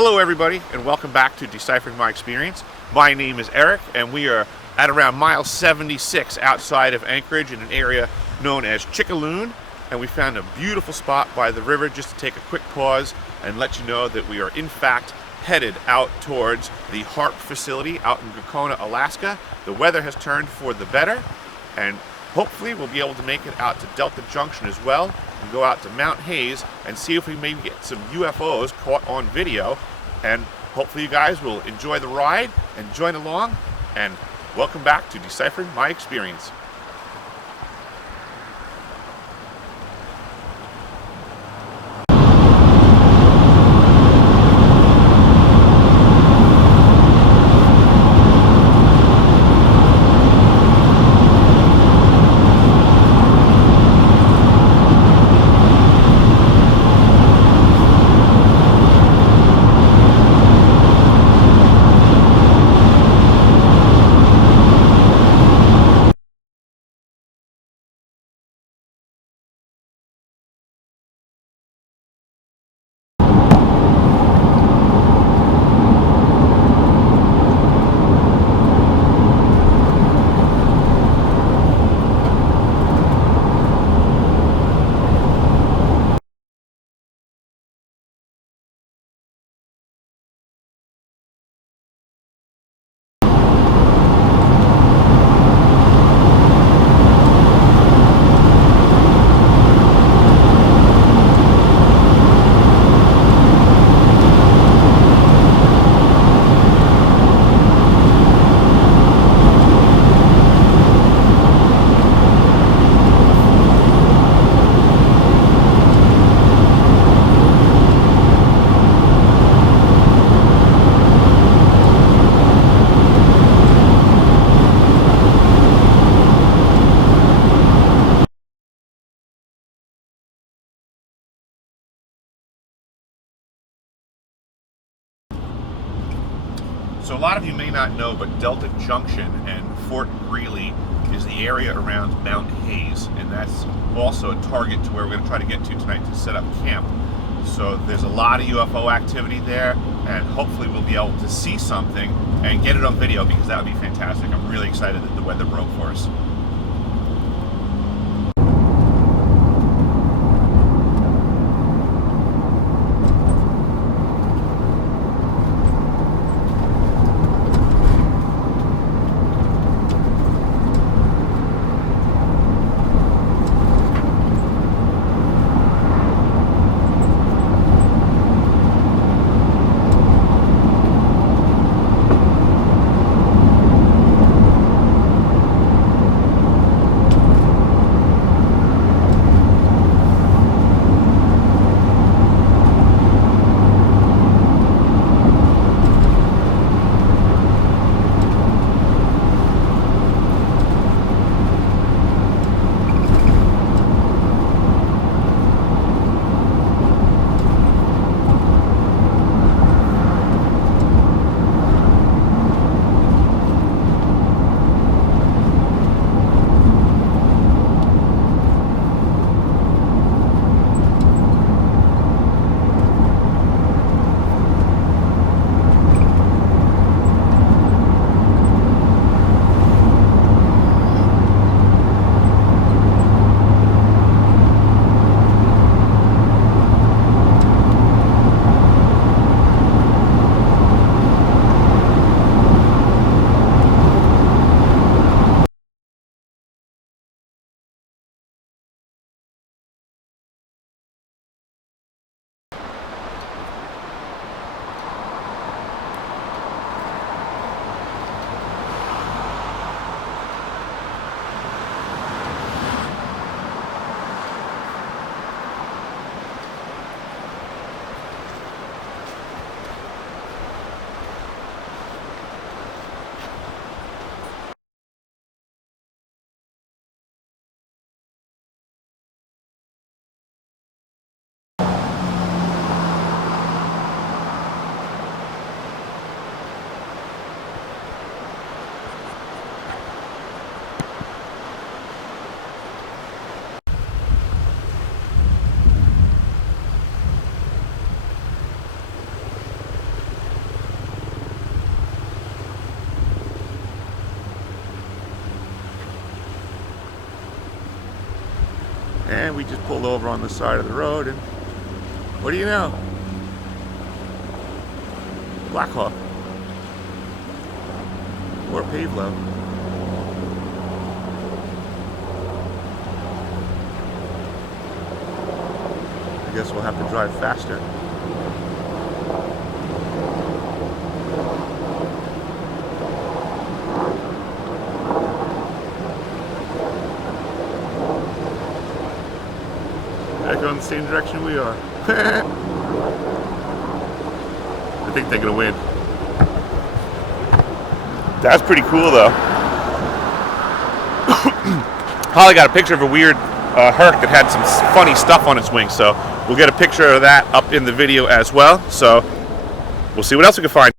Hello everybody, and welcome back to Deciphering My Experience. My name is Eric, and we are at around mile 76 outside of Anchorage in an area known as Chickaloon, and we found a beautiful spot by the river just to take a quick pause and let you know that we are in fact headed out towards the HAARP facility out in Gakona, Alaska. The weather has turned for the better, and hopefully we'll be able to make it out to Delta Junction as well and go out to Mount Hayes and see if we maybe get some UFOs caught on video. And hopefully you guys will enjoy the ride and join along, and welcome back to Deciphering My Experience. So a lot of you may not know, but Delta Junction and Fort Greely is the area around Mount Hayes, and that's also a target to where we're going to try to get to tonight to set up camp. So there's a lot of UFO activity there, and hopefully we'll be able to see something and get it on video, because that would be fantastic. I'm really excited that the weather broke for us. we just pulled over on the side of the road, and what do you know? Black Hawk. Or Pavlo. I guess we'll have to drive faster. They're going the same direction we are. I think they're gonna win. That's pretty cool though. Holly got a picture of a weird HAARP that had some funny stuff on its wings, so we'll get a picture of that up in the video as well. So we'll see what else we can find.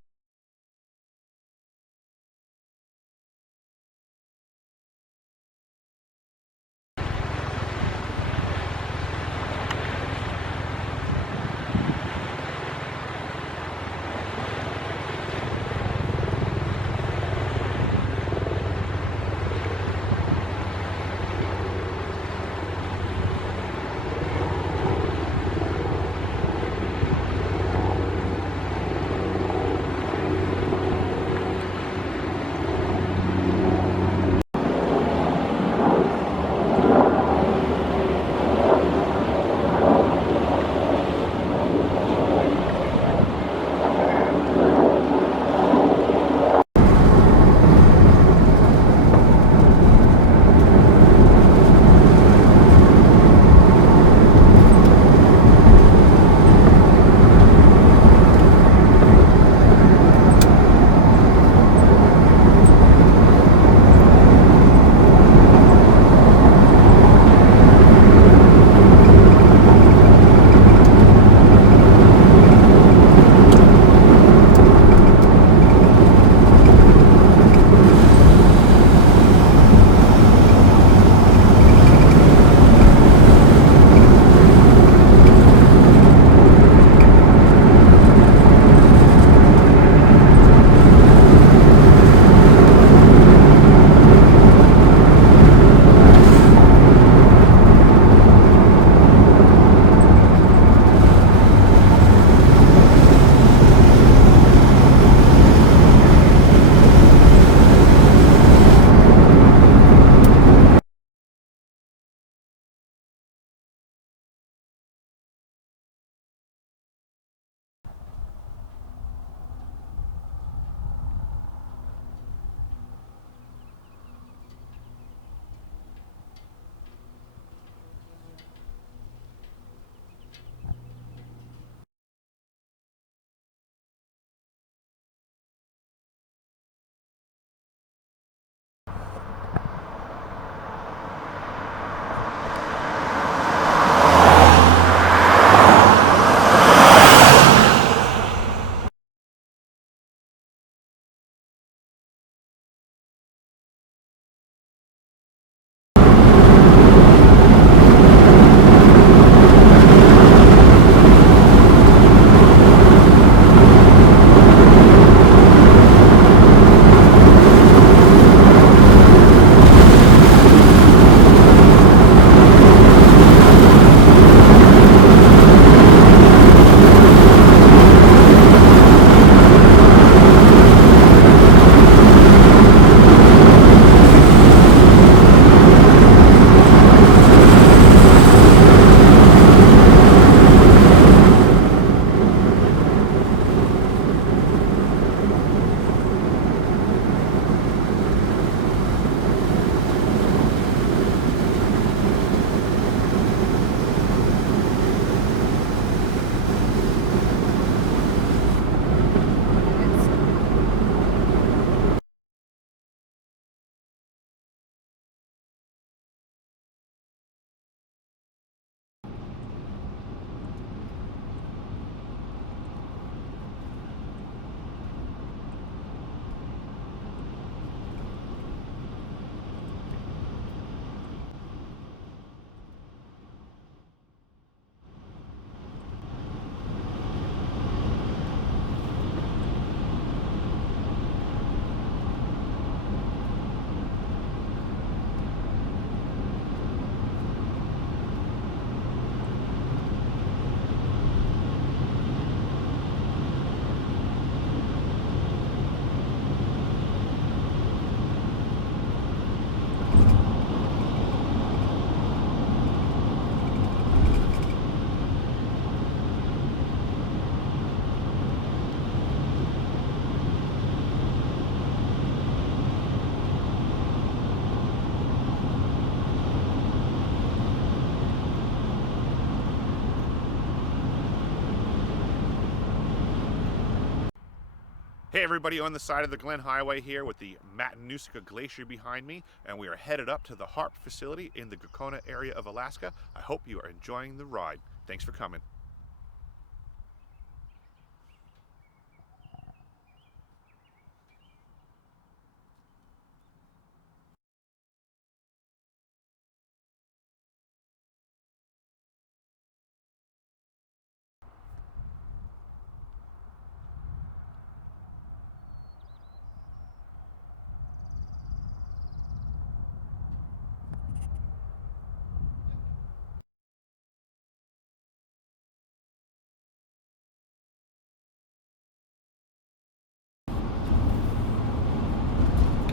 Hey everybody, on the side of the Glen Highway here with the Matanuska Glacier behind me, and we are headed up to the HAARP facility in the Gakona area of Alaska. I hope you are enjoying the ride. Thanks for coming.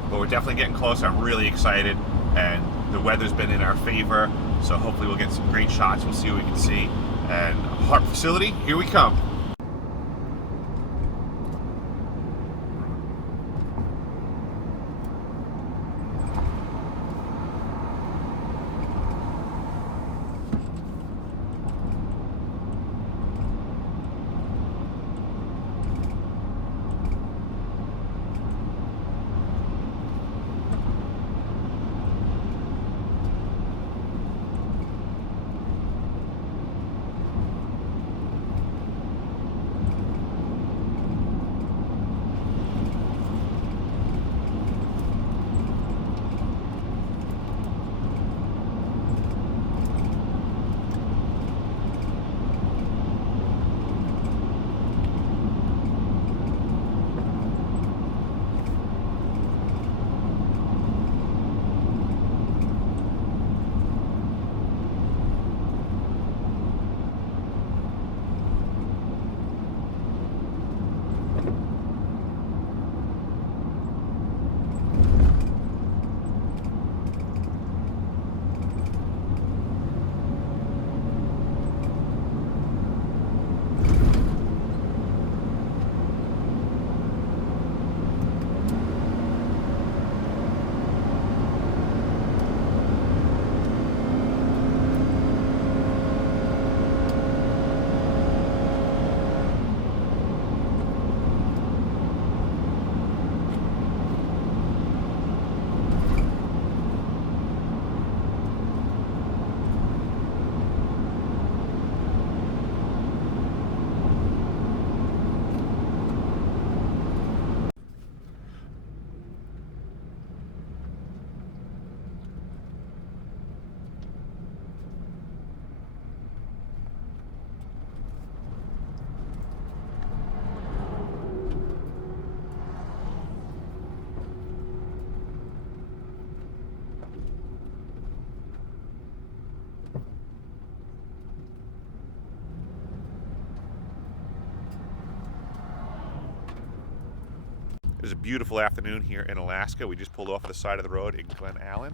But we're definitely getting close. I'm really excited, and the weather's been in our favor, so hopefully we'll get some great shots. We'll see what we can see. And HAARP facility, here we come. It was a beautiful afternoon here in Alaska. We just pulled off the side of the road in Glen Allen.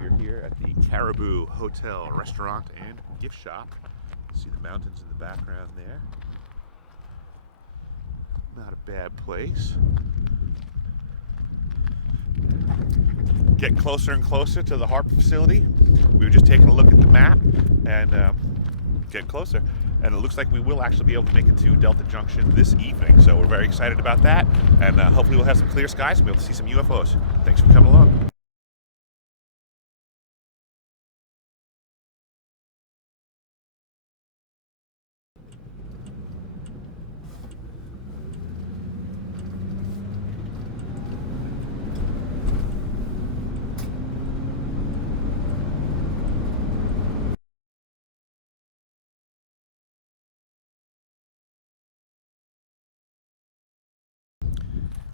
We're here at the Caribou Hotel, Restaurant, and Gift Shop. See the mountains in the background there. Not a bad place. Getting closer and closer to the HAARP facility. We were just taking a look at the map and getting closer. And it looks like we will actually be able to make it to Delta Junction this evening. So we're very excited about that. And hopefully we'll have some clear skies and be able to see some UFOs. Thanks for coming along.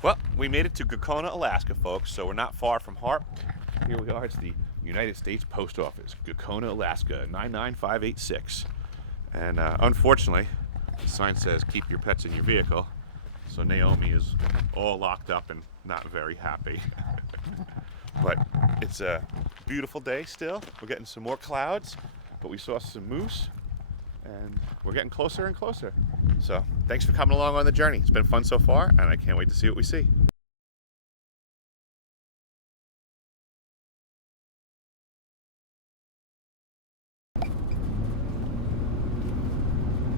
Well, we made it to Gakona, Alaska, folks, so we're not far from HAARP. Here we are, it's the United States Post Office, Gakona, Alaska, 99586. And unfortunately, the sign says keep your pets in your vehicle, so Naomi is all locked up and not very happy. But it's a beautiful day still. We're getting some more clouds, but we saw some moose, and we're getting closer and closer. So thanks for coming along on the journey. It's been fun so far, and I can't wait to see what we see.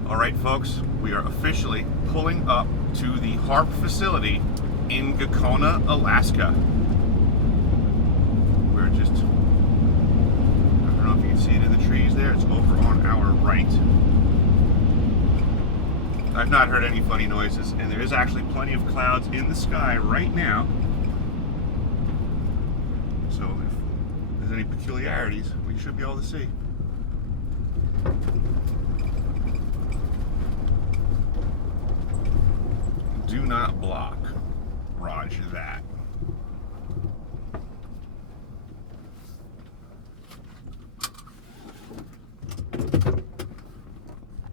All right, folks, we are officially pulling up to the HAARP facility in Gakona, Alaska. We're just, I don't know if you can see it in the trees there, it's over on our right. I've not heard any funny noises, and there is actually plenty of clouds in the sky right now. So if there's any peculiarities, we should be able to see. Do not block. Roger that.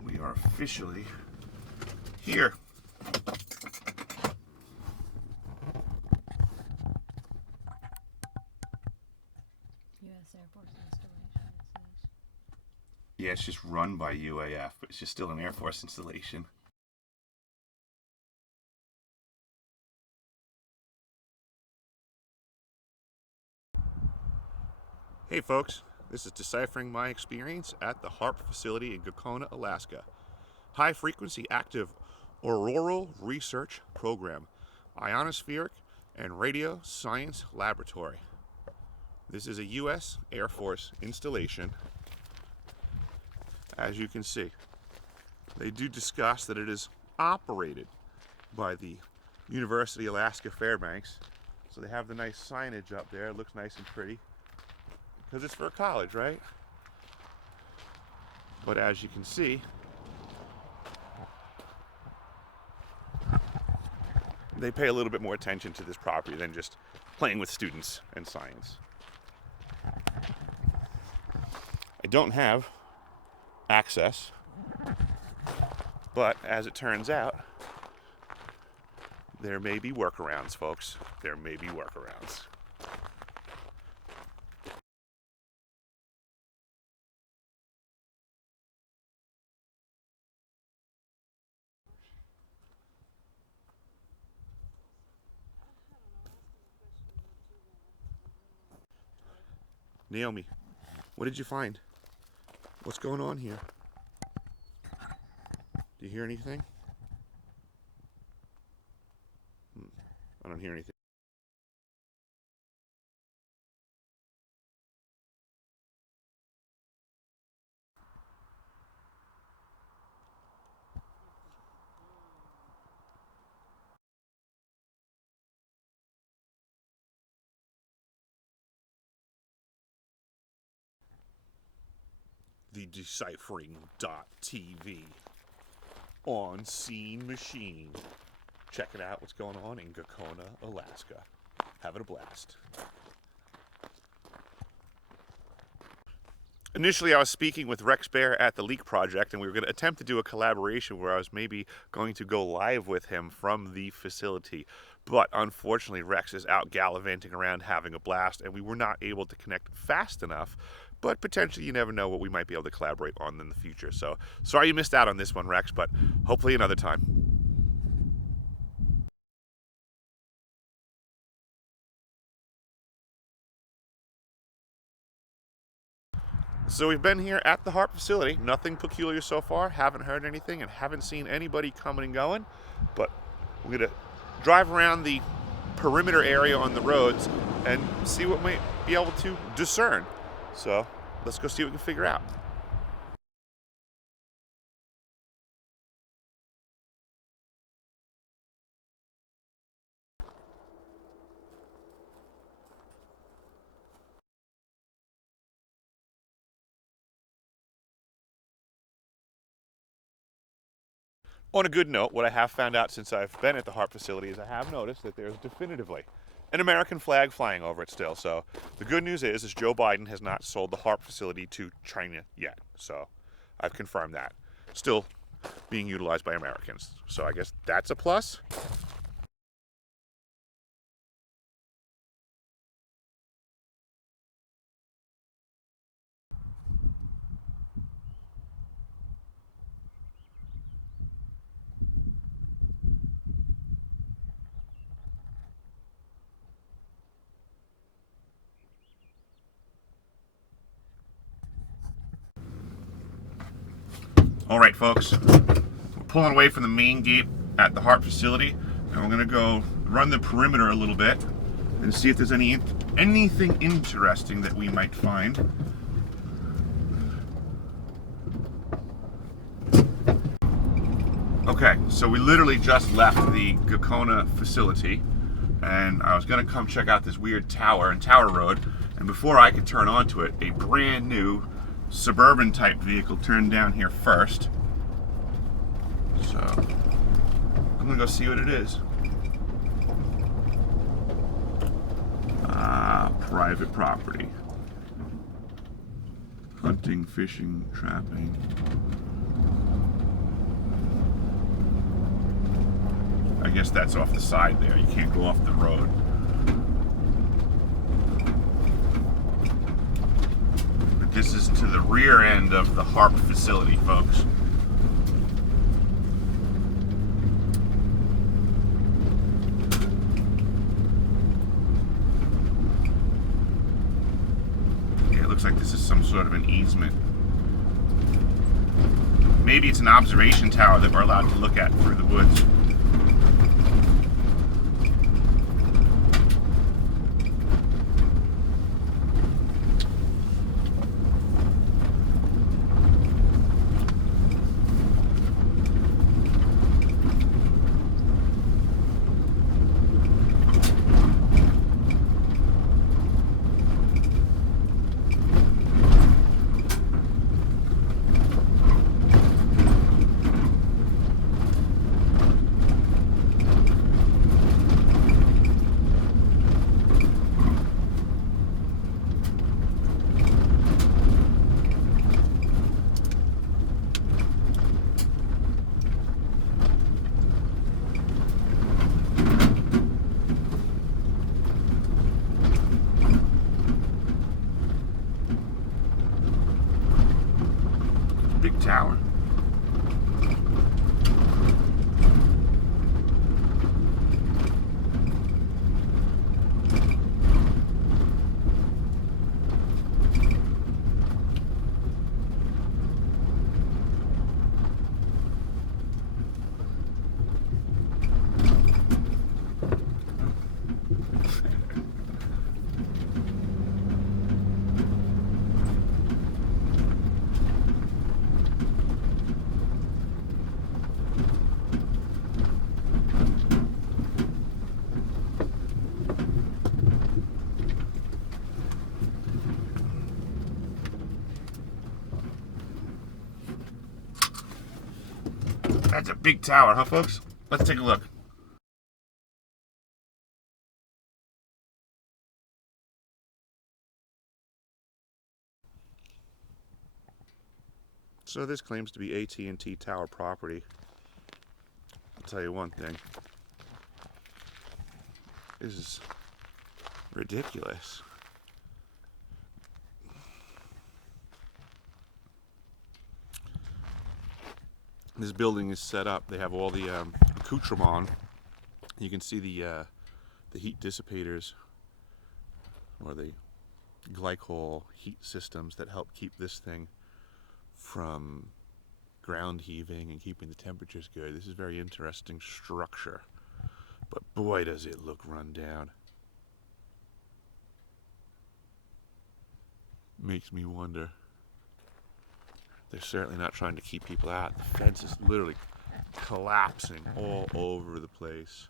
We are officially here. U.S. Air Force installation. Yeah, it's just run by UAF, but it's just still an Air Force installation. Hey folks, this is deciphering my experience at the HAARP facility in Gakona, Alaska. High Frequency Active Auroral Research Program, Ionospheric and Radio Science Laboratory. This is a U.S. Air Force installation. As you can see, they do discuss that it is operated by the University of Alaska Fairbanks. So they have the nice signage up there. It looks nice and pretty because it's for a college, right? But as you can see, they pay a little bit more attention to this property than just playing with students and science. I don't have access, but as it turns out, there may be workarounds, folks. There may be workarounds. Naomi, what did you find? What's going on here? Do you hear anything? I don't hear anything. The deciphering.tv on scene machine. Checking out what's going on in Gakona, Alaska. Having a blast. Initially, I was speaking with Rex Bear at the Leak Project, and we were going to attempt to do a collaboration where I was maybe going to go live with him from the facility. But unfortunately, Rex is out gallivanting around having a blast, and we were not able to connect fast enough. But potentially, you never know what we might be able to collaborate on in the future. So, sorry you missed out on this one, Rex, but hopefully another time. So we've been here at the HAARP facility. Nothing peculiar so far. Haven't heard anything and haven't seen anybody coming and going. But we're going to drive around the perimeter area on the roads and see what we might be able to discern. So let's go see what we can figure out. On a good note, what I have found out since I've been at the HAARP facility is I have noticed that there's definitively an American flag flying over it still. So the good news is Joe Biden has not sold the HAARP facility to China yet. So I've confirmed that. Still being utilized by Americans. So I guess that's a plus. All right, folks, we're pulling away from the main gate at the HAARP facility, and we're gonna go run the perimeter a little bit and see if there's anything interesting that we might find. Okay, so we literally just left the Gakona facility, and I was gonna come check out this weird tower and Tower Road, and before I could turn onto it, a brand new suburban type vehicle turned down here first. So I'm gonna go see what it is. Private property. Hunting, fishing, trapping. I guess that's off the side there. You can't go off the road. But this is to the rear end of the HAARP facility, folks. Yeah, it looks like this is some sort of an easement. Maybe it's an observation tower that we're allowed to look at through the woods. Big tower. That's a big tower, huh, folks? Let's take a look. So this claims to be AT&T Tower property. I'll tell you one thing. This is ridiculous. This building is set up. They have all the accoutrement. You can see the heat dissipators, or the glycol heat systems that help keep this thing from ground heaving and keeping the temperatures good. This is a very interesting structure, but boy does it look run down. Makes me wonder. They're certainly not trying to keep people out. The fence is literally collapsing all over the place.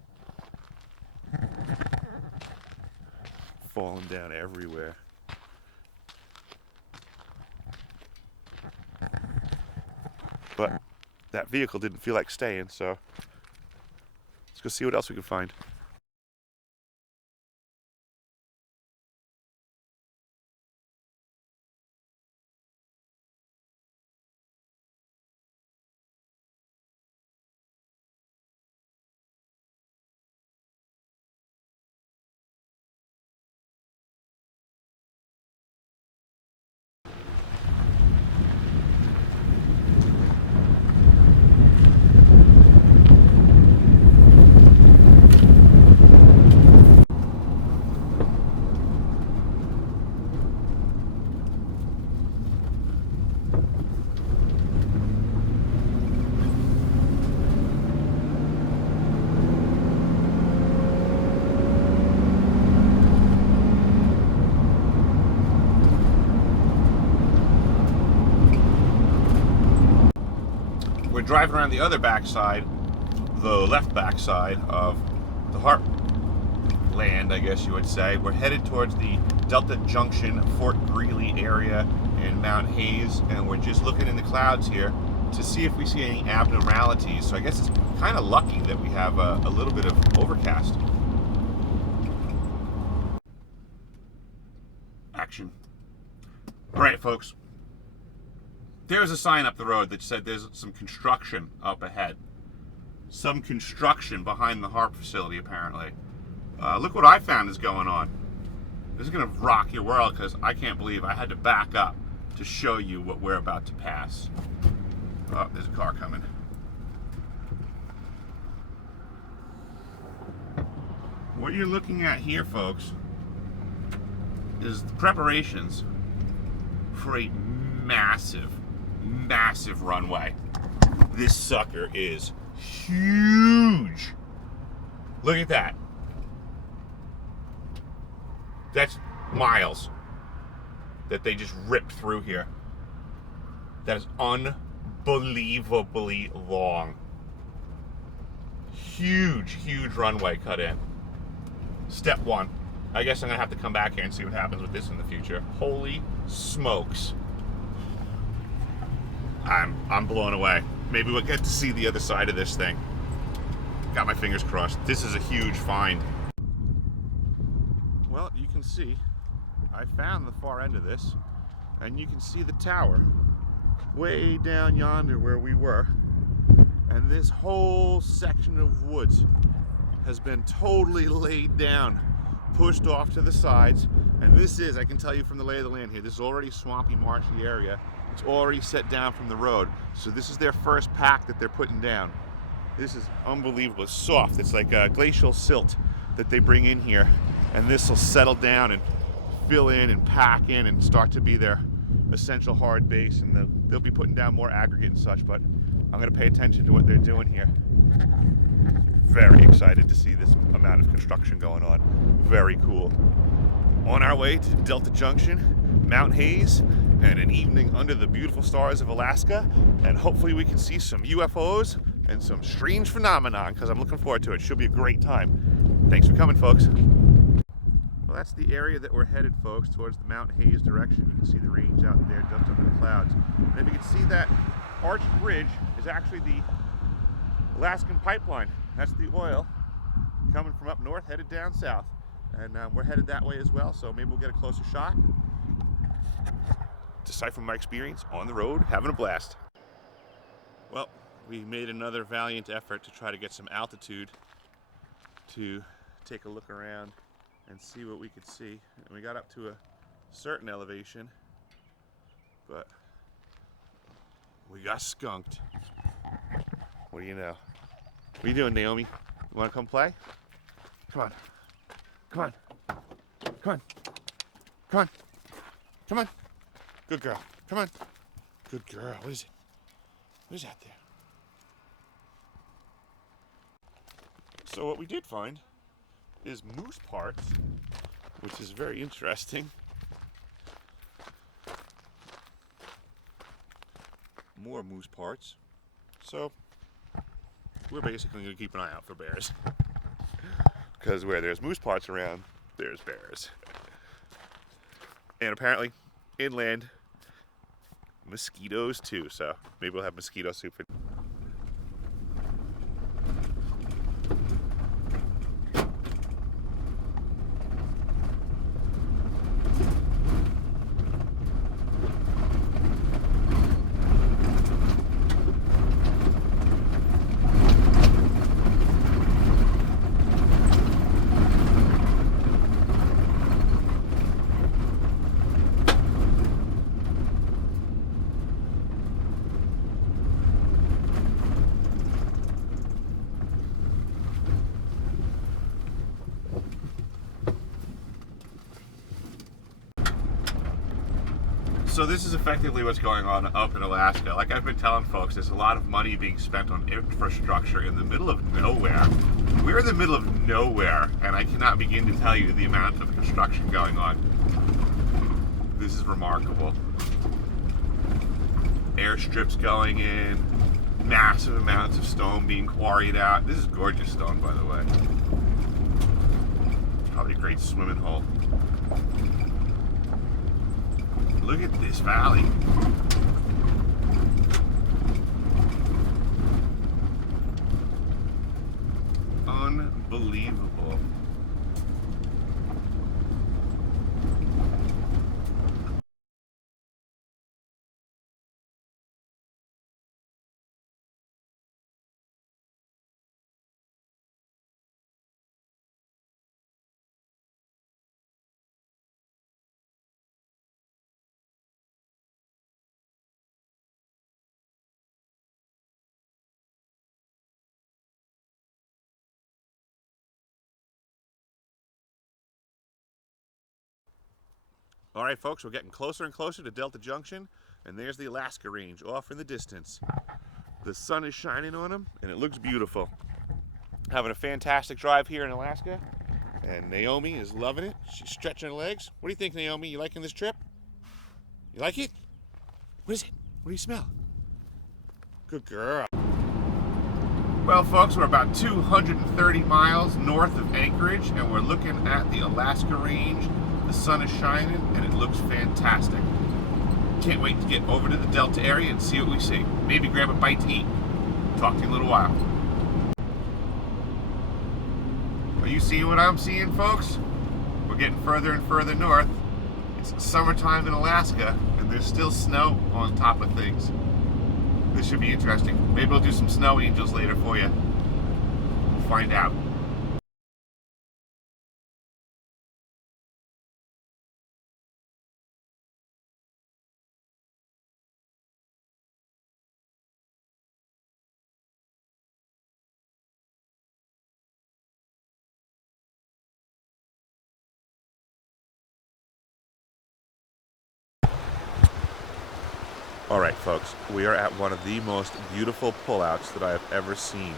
Falling down everywhere. But that vehicle didn't feel like staying, so let's go see what else we can find. driving around the other backside, the left backside of the HAARP land, I guess you would say. We're headed towards the Delta Junction, Fort Greely area in Mount Hayes, and we're just looking in the clouds here to see if we see any abnormalities. So I guess it's kind of lucky that we have a little bit of overcast. Action. All right, folks. There's a sign up the road that said there's some construction up ahead. Some construction behind the HAARP facility, apparently. Look what I found is going on. This is going to rock your world, because I can't believe I had to back up to show you what we're about to pass. Oh, there's a car coming. What you're looking at here, folks, is the preparations for a massive, massive runway. This sucker is huge. Look at that. That's miles that they just ripped through here. That is unbelievably long. Huge, huge runway cut in. Step one. I guess I'm gonna have to come back here and see what happens with this in the future. Holy smokes. I'm blown away. Maybe we'll get to see the other side of this thing. Got my fingers crossed. This is a huge find. Well, you can see, I found the far end of this, and you can see the tower way down yonder where we were. And this whole section of woods has been totally laid down, pushed off to the sides. And this is, I can tell you from the lay of the land here, this is already swampy, marshy area. It's already set down from the road. So this is their first pack that they're putting down. This is unbelievable. It's soft. It's like a glacial silt that they bring in here. And this will settle down and fill in and pack in and start to be their essential hard base. And they'll be putting down more aggregate and such, but I'm going to pay attention to what they're doing here. Very excited to see this amount of construction going on. Very cool. On our way to Delta Junction, Mount Hayes, and an evening under the beautiful stars of Alaska. And hopefully we can see some UFOs and some strange phenomenon, because I'm looking forward to it. Should be a great time. Thanks for coming, folks. Well, that's the area that we're headed, folks, towards the Mount Hayes direction. You can see the range out there just under the clouds. And if you can see that arched bridge is actually the Alaskan pipeline. That's the oil coming from up north, headed down south. And we're headed that way as well, so maybe we'll get a closer shot. Deciphering my experience on the road, having a blast. Well, we made another valiant effort to try to get some altitude to take a look around and see what we could see. And we got up to a certain elevation, but we got skunked. What do you know? What are you doing, Naomi? You want to come play? Come on. Come on. Come on. Come on. Come on. Good girl. Come on. Good girl. What is it? What is that there? So what we did find is moose parts, which is very interesting. More moose parts. So we're basically going to keep an eye out for bears. Because where there's moose parts around, there's bears. And apparently, inland, mosquitoes too. So maybe we'll have mosquito soup for So this is effectively what's going on up in Alaska. Like I've been telling folks, there's a lot of money being spent on infrastructure in the middle of nowhere. We're in the middle of nowhere, and I cannot begin to tell you the amount of construction going on. This is remarkable. Airstrips going in, massive amounts of stone being quarried out. This is gorgeous stone, by the way. It's probably a great swimming hole. Look at this valley. Unbelievable. All right, folks, we're getting closer and closer to Delta Junction, and there's the Alaska Range off in the distance. The sun is shining on them, and it looks beautiful. Having a fantastic drive here in Alaska, and Naomi is loving it. She's stretching her legs. What do you think, Naomi? You liking this trip? You like it? What is it? What do you smell? Good girl. Well, folks, we're about 230 miles north of Anchorage, and we're looking at the Alaska Range. The sun is shining, and it looks fantastic. Can't wait to get over to the Delta area and see what we see. Maybe grab a bite to eat. Talk to you in a little while. Are you seeing what I'm seeing, folks? We're getting further and further north. It's summertime in Alaska, and there's still snow on top of things. This should be interesting. Maybe we'll do some snow angels later for you. We'll find out. All right, folks, we are at one of the most beautiful pullouts that I have ever seen.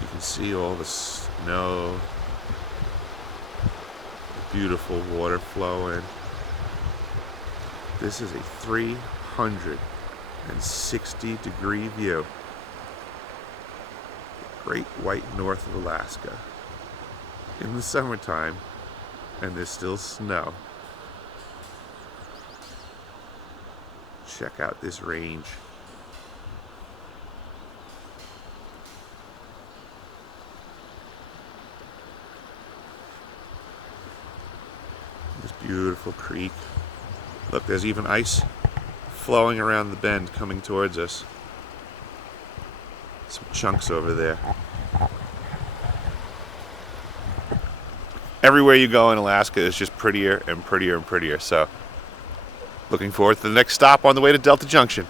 You can see all the snow, the beautiful water flowing. This is a 360-degree view. Great white north of Alaska in the summertime, and there's still snow. Check out this range. This beautiful creek. Look, there's even ice flowing around the bend coming towards us. Some chunks over there. Everywhere you go in Alaska is just prettier and prettier and prettier. So, looking forward to the next stop on the way to Delta Junction.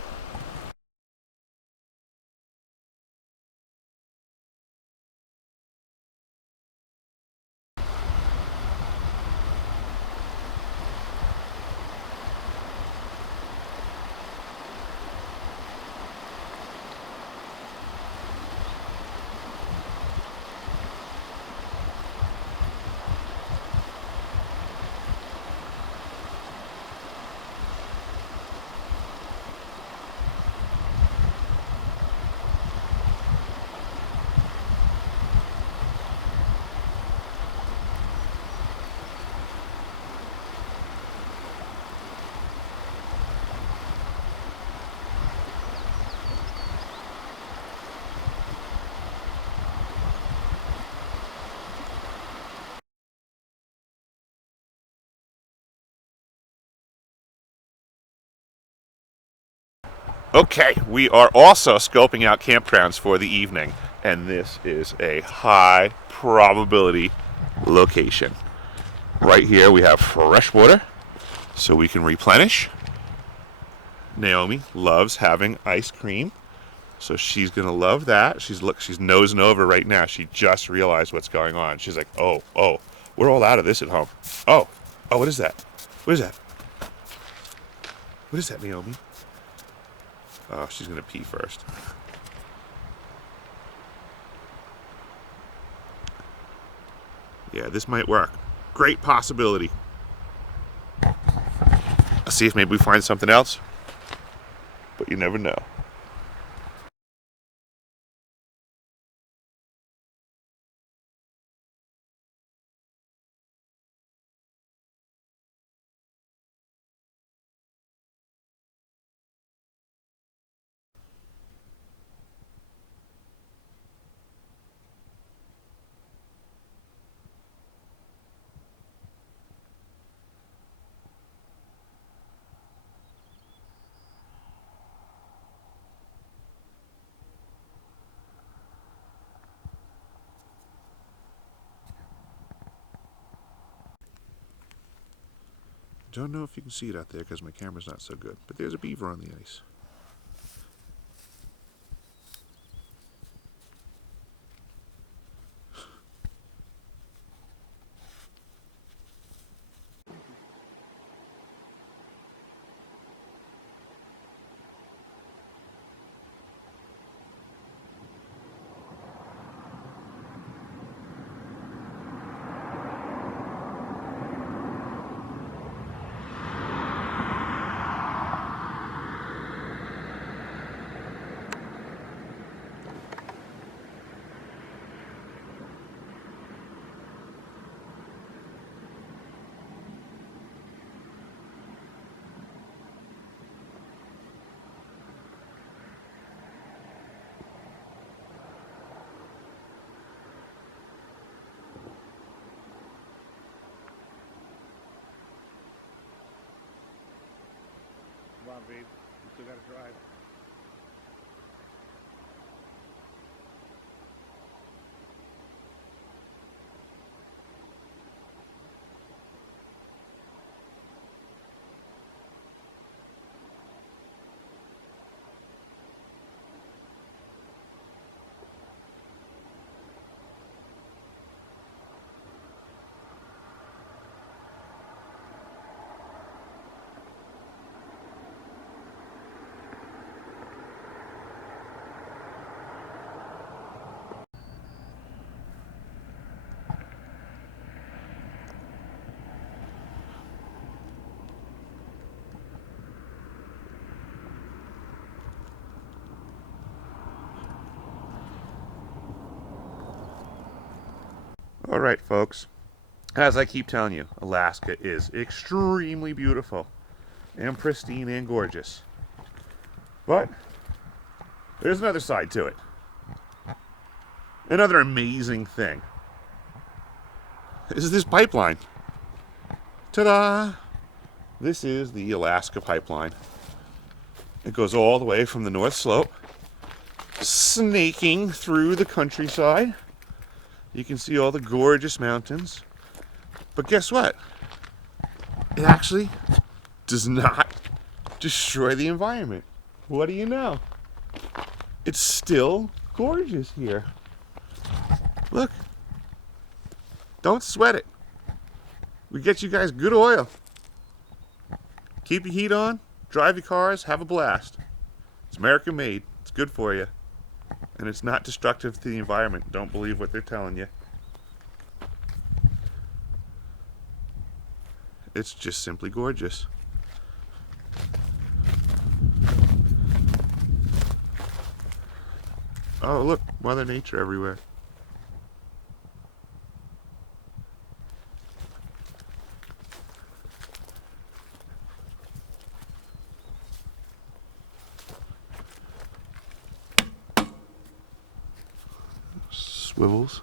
Okay, we are also scoping out campgrounds for the evening, and this is a high probability location. Right here we have fresh water, so we can replenish. Naomi loves having ice cream, so she's gonna love that. She's nosing over right now. She just realized what's going on. She's like, oh, we're all out of this at home. Oh, what is that? What is that? What is that, Naomi? Oh, she's gonna pee first. Yeah, this might work. Great possibility. Let's see if maybe we find something else. But but you never know. Don't know if you can see it out there because my camera's not so good, but there's a beaver on the ice. Come on, babe. You still gotta drive. All right, folks. As I keep telling you, Alaska is extremely beautiful and pristine and gorgeous. But there's another side to it. Another amazing thing is this pipeline. Ta-da! This is the Alaska pipeline. It goes all the way from the North Slope, snaking through the countryside. You can see all the gorgeous mountains. But guess what? It actually does not destroy the environment. What do you know? It's still gorgeous here. Look. Don't sweat it. We get you guys good oil. Keep your heat on, drive your cars, have a blast. It's American made. It's good for you. And it's not destructive to the environment. Don't believe what they're telling you. It's just simply gorgeous. Oh, look, Mother Nature everywhere. Swivels,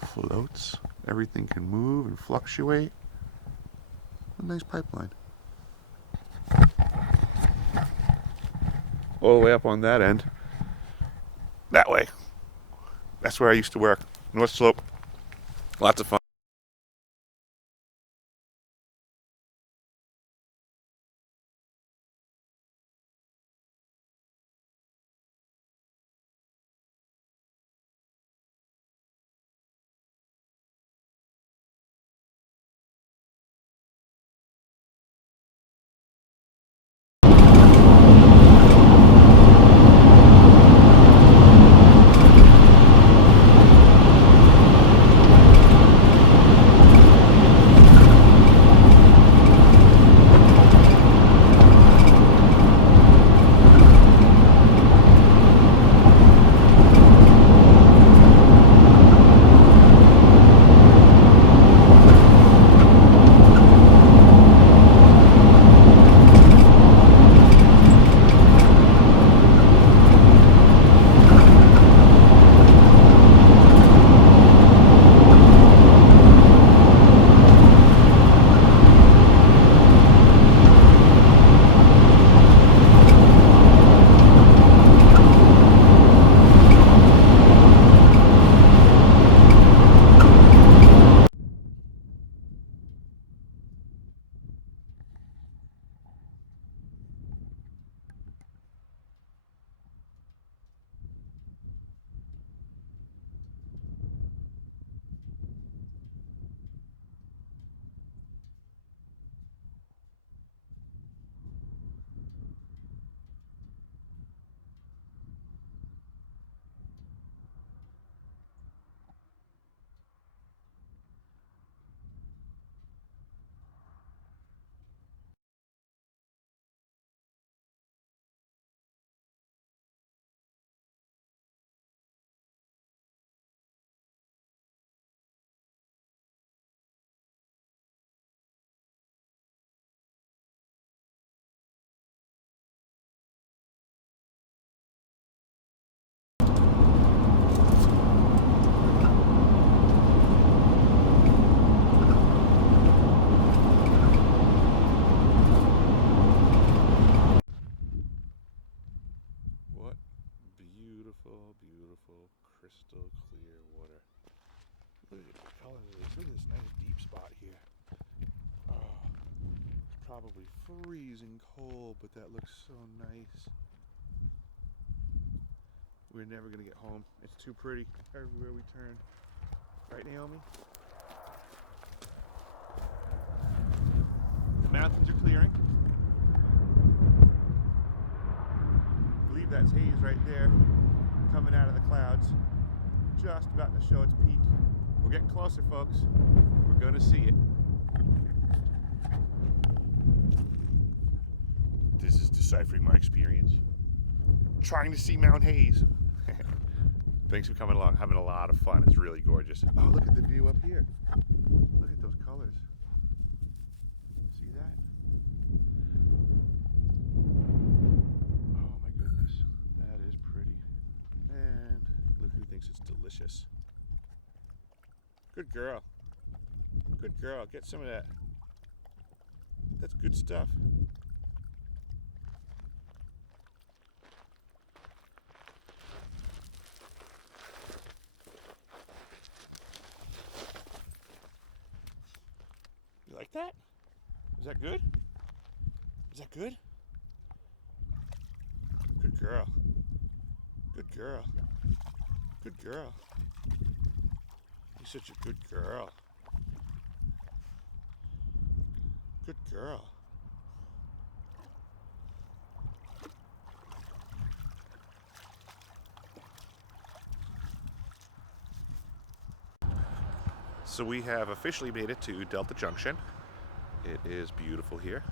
floats, everything can move and fluctuate. A nice pipeline. All the way up on that end. That way. That's where I used to work. North Slope. Lots of fun. beautiful, beautiful, crystal clear water. Look at the color of this. Look at this nice deep spot here. Oh, it's probably freezing cold, but that looks so nice. We're never gonna get home. It's too pretty everywhere we turn. Right, Naomi? The mountains are clearing. I believe that's haze right there, coming out of the clouds. Just about to show its peak. We're getting closer, folks. We're gonna see it. This is deciphering my experience. Trying to see Mount Hayes. Thanks for coming along. Having a lot of fun. It's really gorgeous. Oh, look at the view up here. Look at those colors. See that? Oh my goodness. That is pretty. And look who thinks it's delicious. Good girl. Good girl. Get some of that. That's good stuff. You like that? Is that good? Is that good? Good girl. Good girl. Good girl. You're such a good girl. Good girl. So we have officially made it to Delta Junction. It is beautiful here.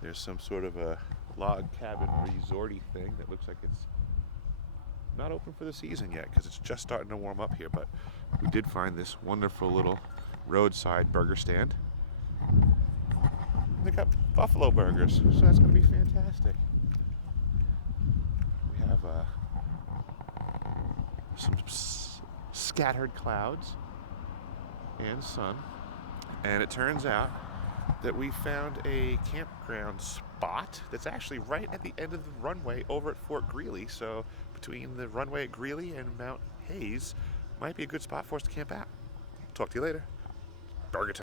There's some sort of a log cabin resorty thing that looks like it's not open for the season yet because it's just starting to warm up here, but we did find this wonderful little roadside burger stand. They got buffalo burgers, so that's going to be fantastic. We have some scattered clouds and sun, and it turns out that we found a campground spot that's actually right at the end of the runway over at Fort Greely. So between the runway at Greely and Mount Hayes might be a good spot for us to camp out. Talk to you later. Burger time.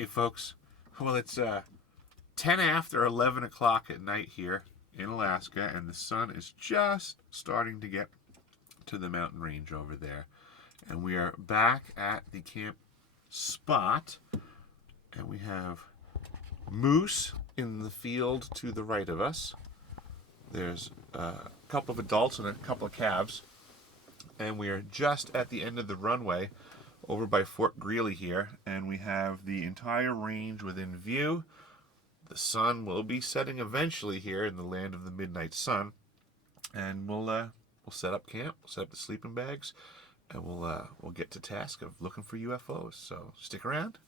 Hey folks, well it's 10 after 11 o'clock at night here in Alaska, and the sun is just starting to get to the mountain range over there. And we are back at the camp spot, and we have moose in the field to the right of us. There's a couple of adults and a couple of calves, and we are just at the end of the runway over by Fort Greely here, and we have the entire range within view. The sun will be setting eventually here in the land of the midnight sun, and we'll set up camp, we'll set up the sleeping bags, and we'll get to task of looking for UFOs. So stick around.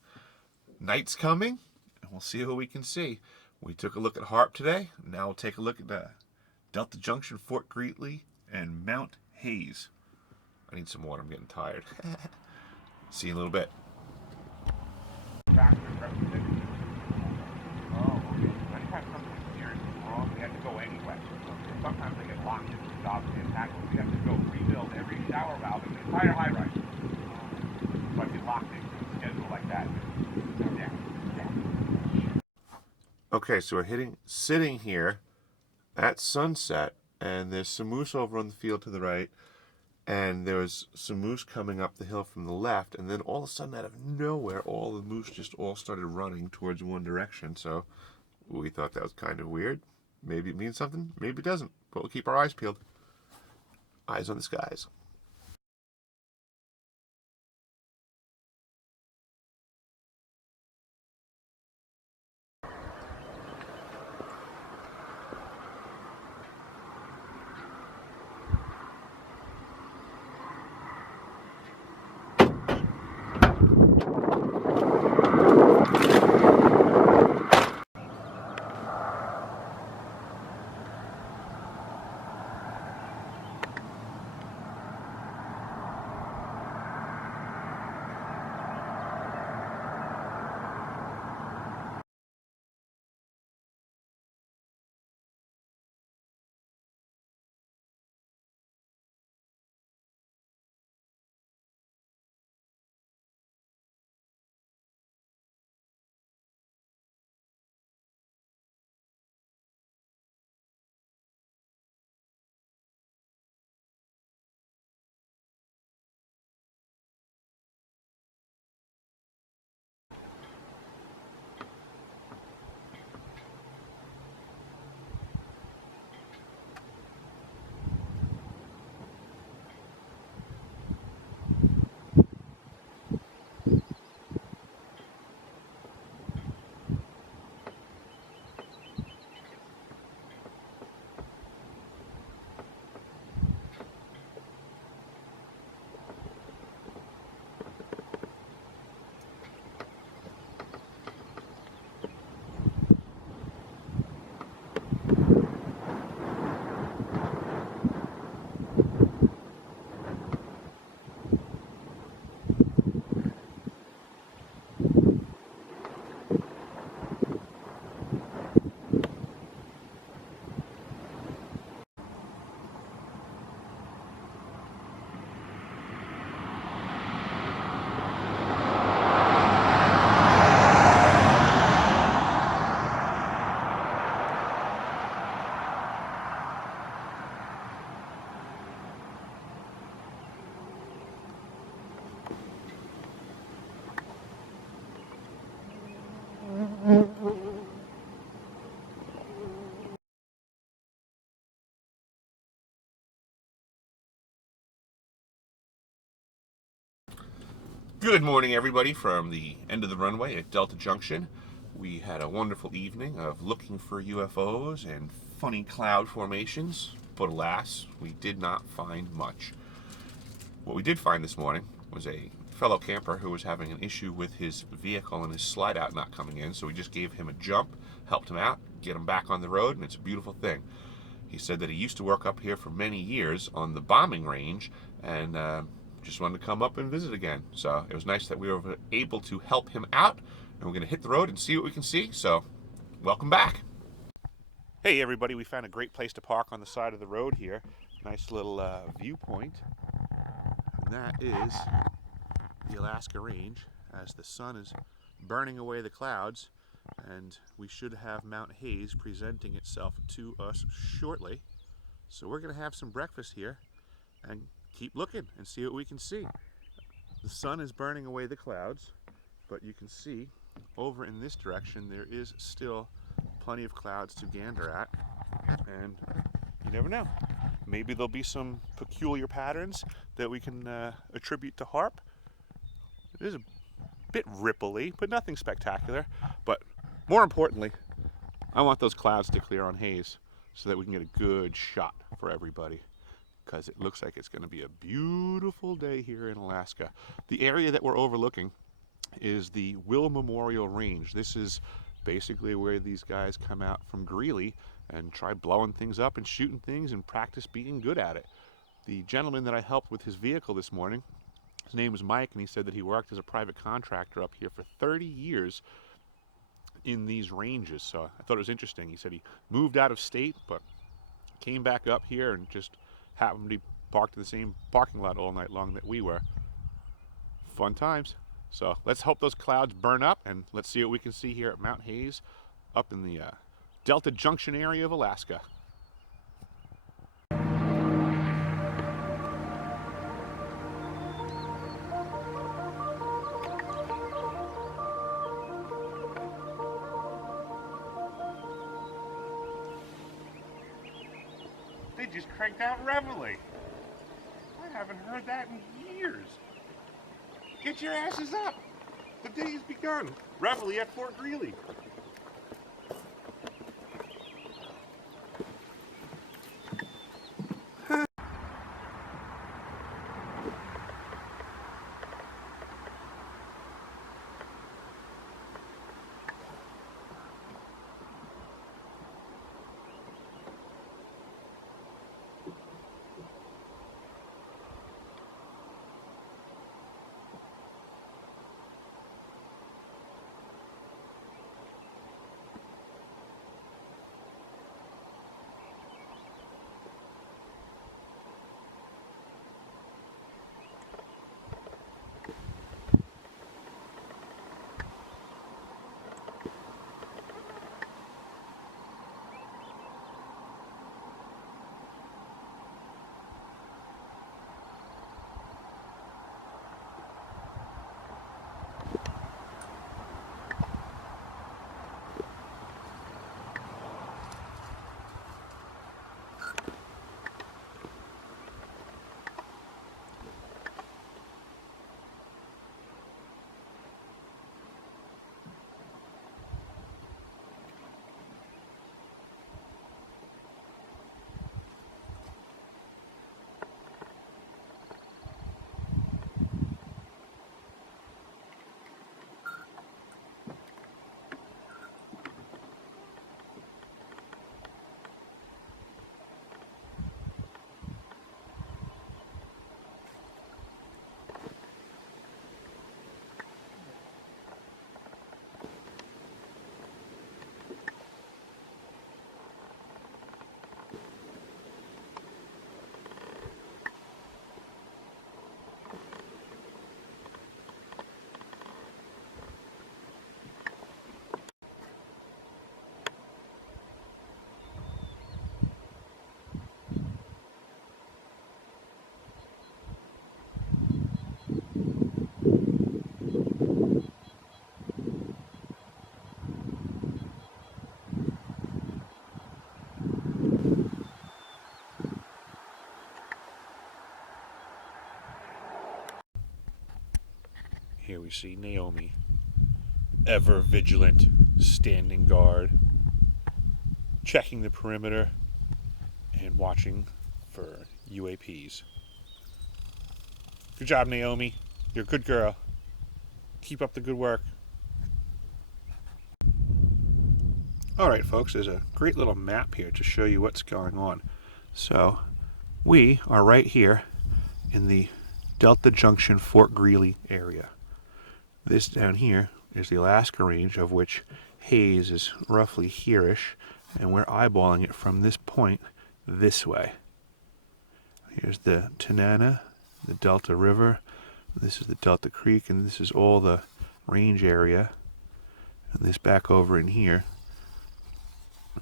Night's coming, and we'll see what we can see. We took a look at HAARP today. Now we'll take a look at Delta Junction, Fort Greely, and Mount Hayes. I need some water. I'm getting tired. See you in a little bit. Anytime something's seriously wrong, we have to go anyway. Sometimes they get locked into the jobs and attack. We have to go rebuild every shower valve in the entire high-rise. So I get locked into a schedule like that. Okay, so we're sitting here at sunset, and there's some moose over on the field to the right, and there was some moose coming up the hill from the left, and then all of a sudden, out of nowhere, all the moose just all started running towards one direction. So we thought that was kind of weird. Maybe it means something, maybe it doesn't, but we'll keep our eyes peeled. Eyes on the skies. Good morning, everybody, from the end of the runway at Delta Junction. We had a wonderful evening of looking for UFOs and funny cloud formations, but alas, we did not find much. What we did find this morning was a fellow camper who was having an issue with his vehicle and his slide out not coming in, so we just gave him a jump, helped him out, get him back on the road, and it's a beautiful thing. He said that he used to work up here for many years on the bombing range, and just wanted to come up and visit again. So it was nice that we were able to help him out, and we're going to hit the road and see what we can see. So welcome back. Hey everybody, we found a great place to park on the side of the road here. Nice little viewpoint. And that is the Alaska Range as the sun is burning away the clouds, and we should have Mount Hayes presenting itself to us shortly. So we're going to have some breakfast here and keep looking and see what we can see. The sun is burning away the clouds, but you can see over in this direction there is still plenty of clouds to gander at, and you never know. Maybe there'll be some peculiar patterns that we can attribute to HAARP. It is a bit ripply, but nothing spectacular. But more importantly, I want those clouds to clear on Hayes so that we can get a good shot for everybody, because it looks like it's going to be a beautiful day here in Alaska. The area that we're overlooking is the Will Memorial Range. This is basically where these guys come out from Greely and try blowing things up and shooting things and practice being good at it. The gentleman that I helped with his vehicle this morning, his name is Mike, and he said that he worked as a private contractor up here for 30 years in these ranges. So I thought it was interesting. He said he moved out of state, but came back up here and just happened to be parked in the same parking lot all night long that we were. Fun times. So let's hope those clouds burn up, and let's see what we can see here at Mount Hayes up in the Delta Junction area of Alaska. They just cranked out Reveille. I haven't heard that in years. Get your asses up. The day has begun. Reveille at Fort Greely. Here we see Naomi, ever vigilant, standing guard, checking the perimeter and watching for UAPs. Good job, Naomi. You're a good girl. Keep up the good work. Alright folks, there's a great little map here to show you what's going on. So, we are right here in the Delta Junction Fort Greely area. This down here is the Alaska Range, of which Hayes is roughly here-ish, and we're eyeballing it from this point this way. Here's the Tanana, the Delta River, this is the Delta Creek, and this is all the range area And this back over in here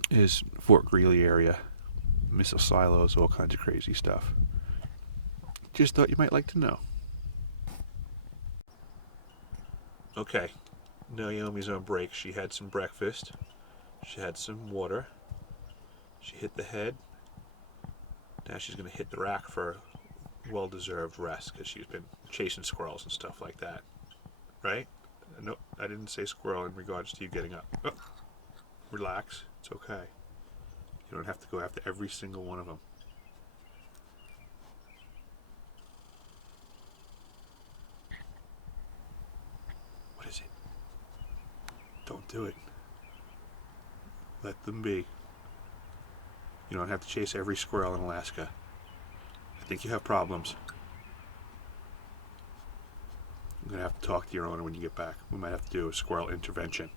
is Fort Greely area. Missile silos, all kinds of crazy stuff. Just thought you might like to know. Okay, Naomi's on break. She had some breakfast. She had some water. She hit the head. Now she's going to hit the rack for well-deserved rest because she's been chasing squirrels and stuff like that. Right? No, I didn't say squirrel in regards to you getting up. Oh, relax. It's okay. You don't have to go after every single one of them. What is it? Don't do it. Let them be. You don't have to chase every squirrel in Alaska. I think you have problems. I'm going to have to talk to your owner when you get back. We might have to do a squirrel intervention.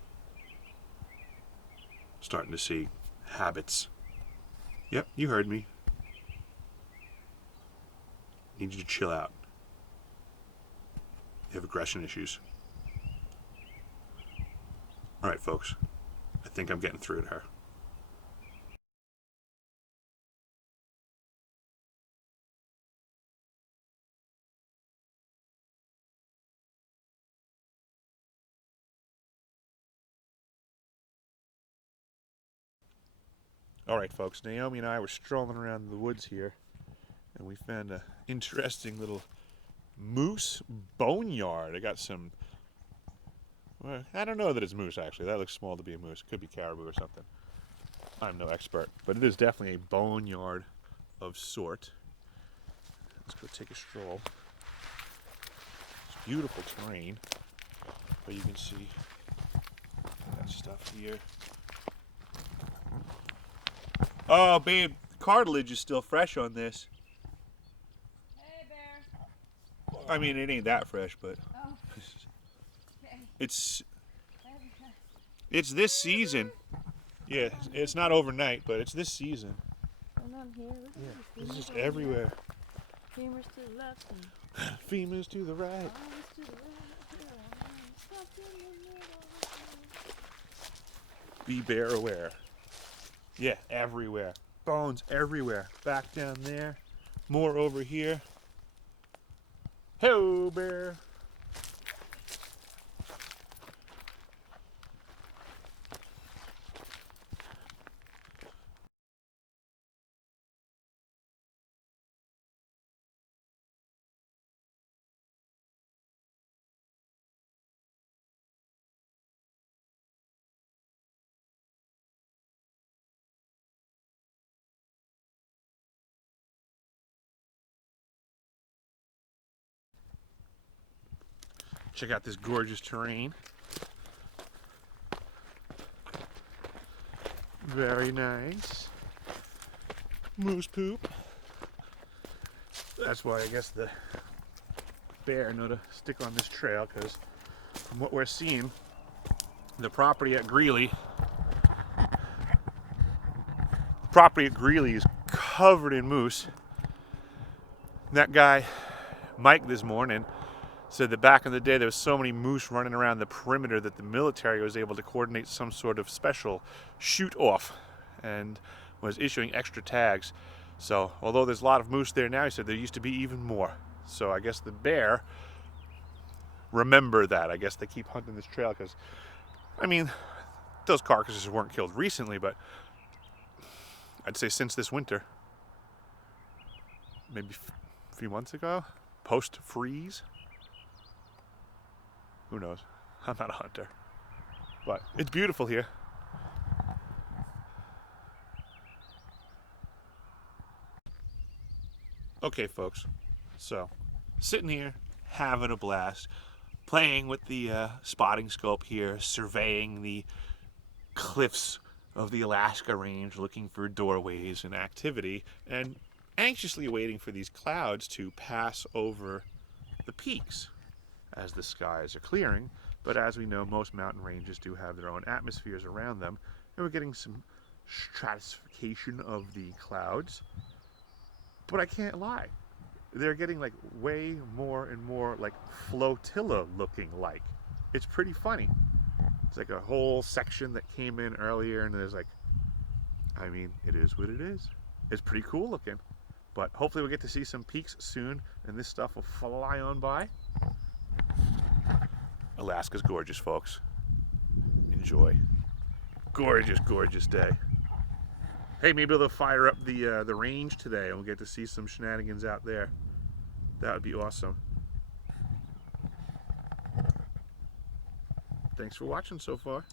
Starting to see habits. Yep, you heard me. Need you to chill out. You have aggression issues. Alright, folks. I think I'm getting through to her. Alright, folks. Naomi and I were strolling around the woods here, and we found an interesting little moose boneyard. I got some... Well, I don't know that it's moose, actually. That looks small to be a moose. Could be caribou or something. I'm no expert, but it is definitely a boneyard of sort. Let's go take a stroll. It's beautiful terrain, but you can see that stuff here. Oh, babe, the cartilage is still fresh on this. Hey, bear. I mean, it ain't that fresh, but Oh. Okay. it's this season. Yeah, it's not overnight, but it's this season. Going on here. Look at Yeah, this. it's just everywhere. Femurs to the left and Femurs to the right. arms to the right. Stuff in the middle. Be bear aware. Yeah, everywhere. Bones everywhere. Back down there. More over here. Ho, bear. Check out this gorgeous terrain. Very nice. Moose poop. That's why I guess the bear know to stick on this trail, because from what we're seeing, the property at Greely is covered in moose. That guy, Mike, this morning said that back in the day there was so many moose running around the perimeter that the military was able to coordinate some sort of special shoot-off and was issuing extra tags. So although there's a lot of moose there now, he said there used to be even more. So I guess the bear remember that. I guess they keep hunting this trail because, I mean, those carcasses weren't killed recently, but I'd say since this winter, maybe a few months ago, post-freeze. Who knows? I'm not a hunter. But it's beautiful here. Okay, folks. So, sitting here, having a blast, playing with the spotting scope here, surveying the cliffs of the Alaska Range, looking for doorways and activity, and anxiously waiting for these clouds to pass over the peaks as the skies are clearing. But as we know, most mountain ranges do have their own atmospheres around them, and we're getting some stratification of the clouds. But I can't lie, they're getting like way more and more like flotilla looking like. It's pretty funny. It's like a whole section that came in earlier, and there's like, I mean, it is what it is. It's pretty cool looking. But hopefully we'll get to see some peaks soon, and this stuff will fly on by. Alaska's gorgeous, folks. Enjoy. Gorgeous, gorgeous day. Hey, maybe they'll fire up the range today, and we'll get to see some shenanigans out there. That would be awesome. Thanks for watching so far.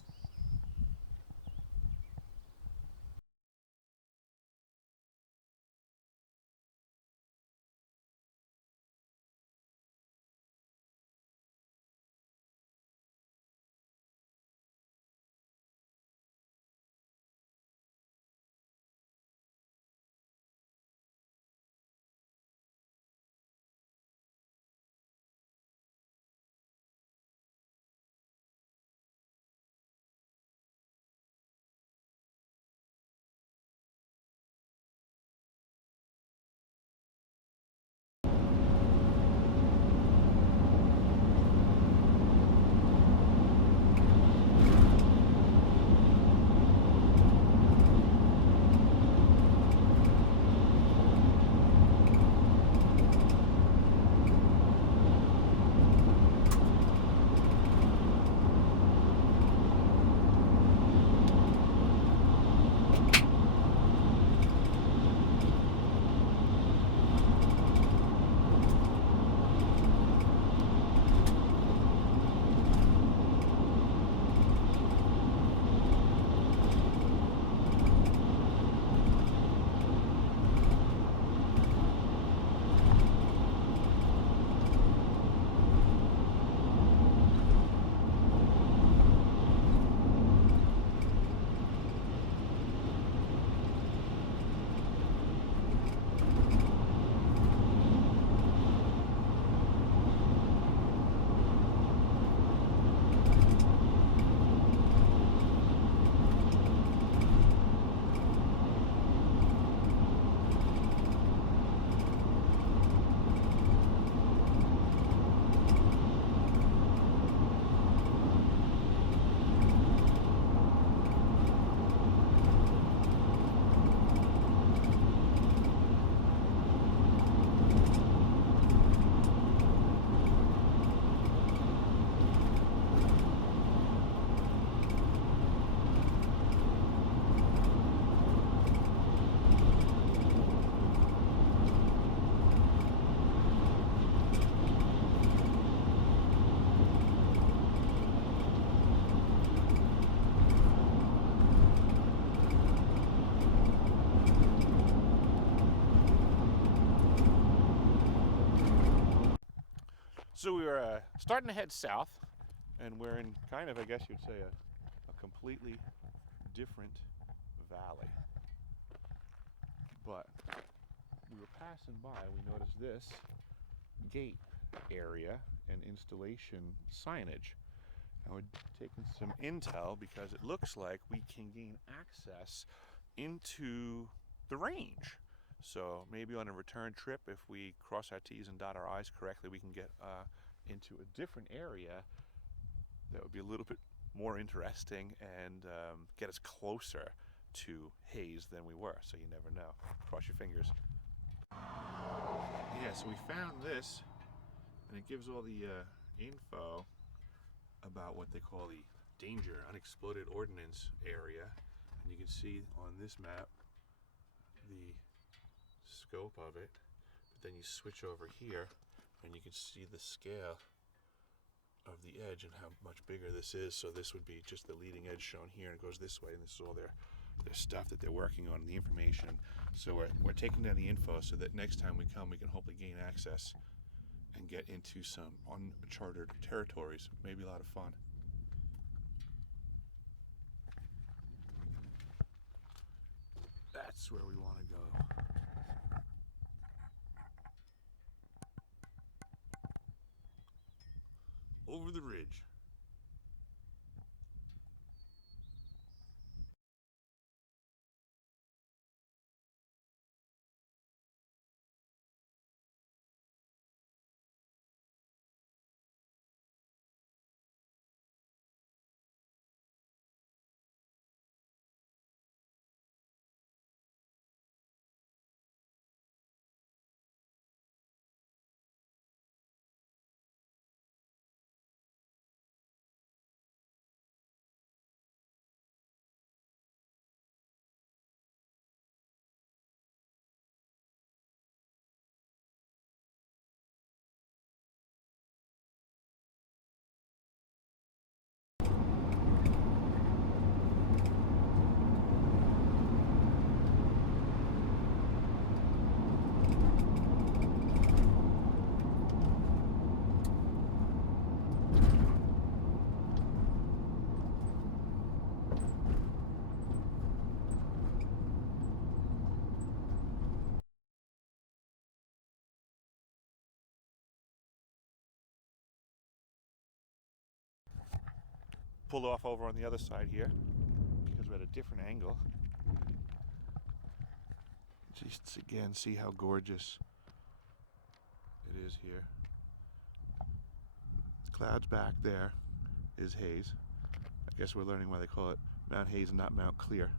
So we were starting to head south, and we're in kind of, I guess you'd say, a completely different valley. But we were passing by, we noticed this gate area and installation signage. And we're taking some intel because it looks like we can gain access into the range. So maybe on a return trip, if we cross our T's and dot our I's correctly, we can get into a different area that would be a little bit more interesting and get us closer to Hayes than we were. So you never know. Cross your fingers. Yeah, so we found this, and it gives all the info about what they call the danger unexploded ordnance area. And you can see on this map the scope of it, but then you switch over here and you can see the scale of the edge and how much bigger this is. So this would be just the leading edge shown here, and it goes this way, and this is all their stuff that they're working on, the information. So we're taking down the info so that next time we come, we can hopefully gain access and get into some uncharted territories. Maybe a lot of fun. That's where we want to go. Over the ridge. pulled off over on the other side here because we're at a different angle. Just again, see how gorgeous it is here. The clouds back there is haze. I guess we're learning why they call it Mount Hayes and not Mount Clear.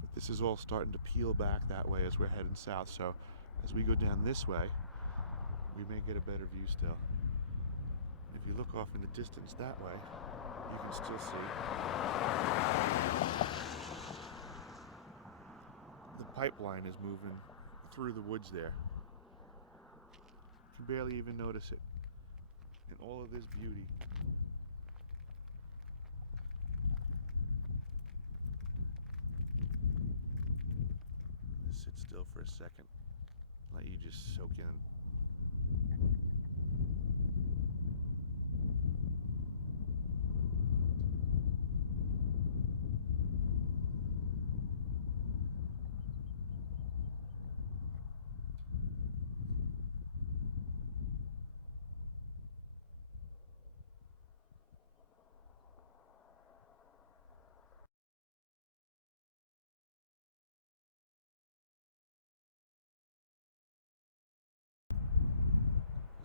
But this is all starting to peel back that way as we're heading south, so as we go down this way, we may get a better view still. And if you look off in the distance that way, you can still see the pipeline is moving through the woods there. You can barely even notice it in all of this beauty. Let's sit still for a second, let you just soak in.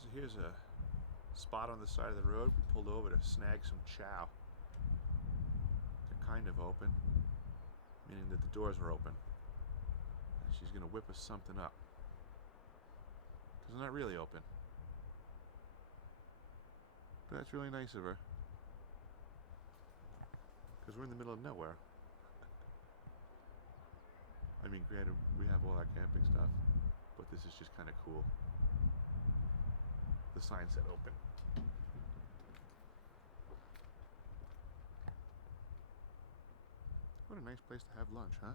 So here's a spot on the side of the road. We pulled over to snag some chow. They're kind of open, meaning that the doors are open. And she's gonna whip us something up. Because they're not really open. But that's really nice of her. Because we're in the middle of nowhere. I mean, granted, we have all our camping stuff, but this is just kind of cool. The sign said open. What a nice place to have lunch, huh?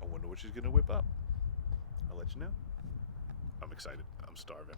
I wonder what she's gonna whip up. I'll let you know. I'm excited. I'm starving.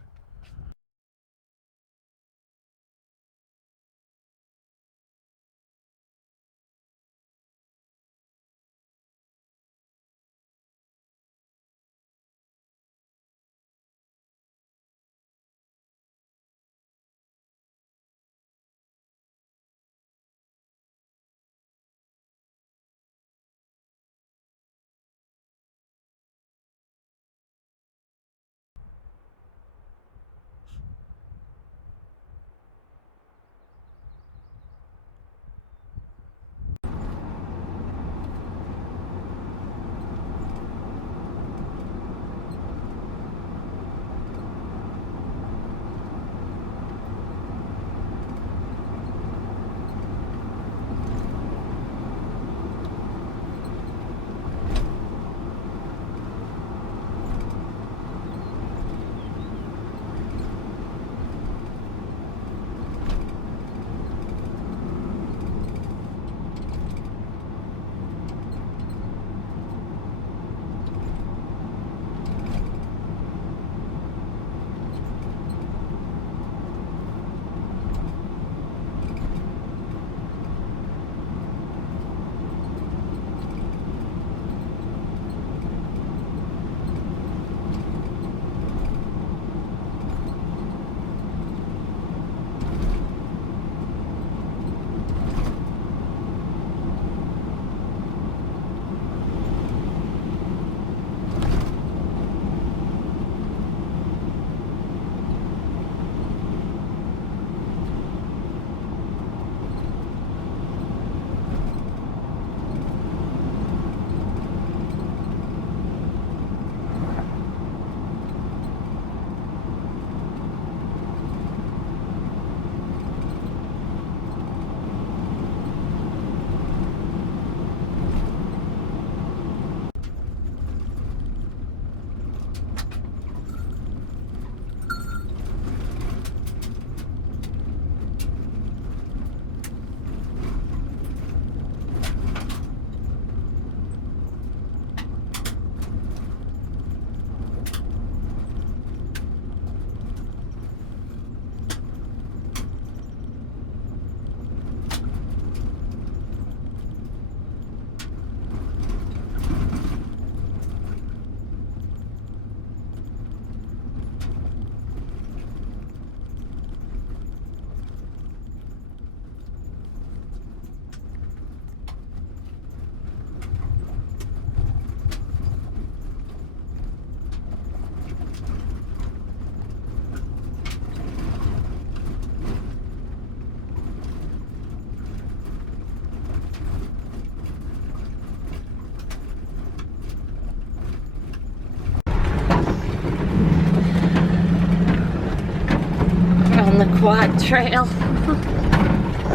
the quad trail.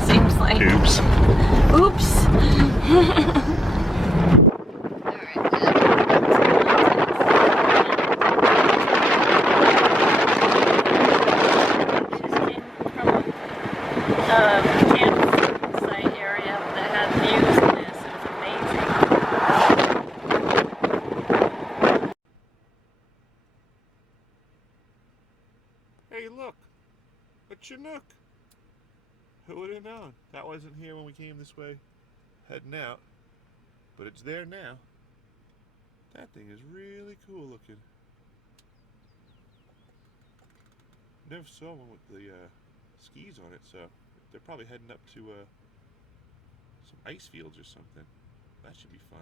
Seems like. Oops. Oops. Campsite area that had views in this. It was amazing. Hey, look, a Chinook. Who would have known? That wasn't here when we came this way, heading out, but it's there now. That thing is really cool looking. Never saw one with the skis on it, so they're probably heading up to some ice fields or something. That should be fun.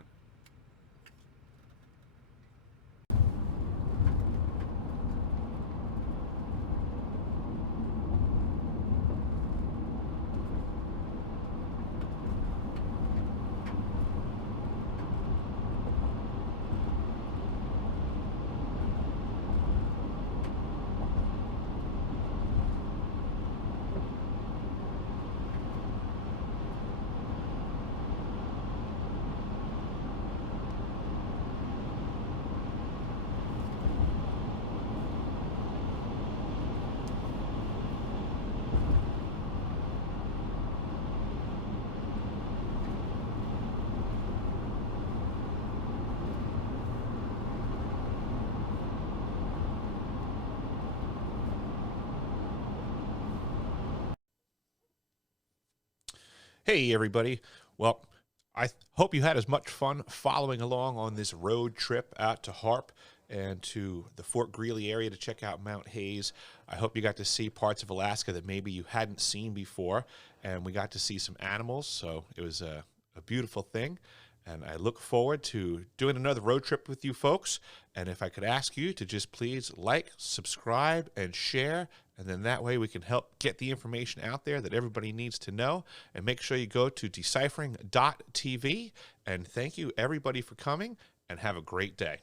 Hey everybody, well, I hope you had as much fun following along on this road trip out to HAARP and to the Fort Greely area to check out Mount Hayes. I hope you got to see parts of Alaska that maybe you hadn't seen before, and we got to see some animals, so it was a beautiful thing. And I look forward to doing another road trip with you folks. And if I could ask you to just please like, subscribe, and share, and then that way we can help get the information out there that everybody needs to know. And make sure you go to deciphering.tv. And thank you everybody for coming, and have a great day.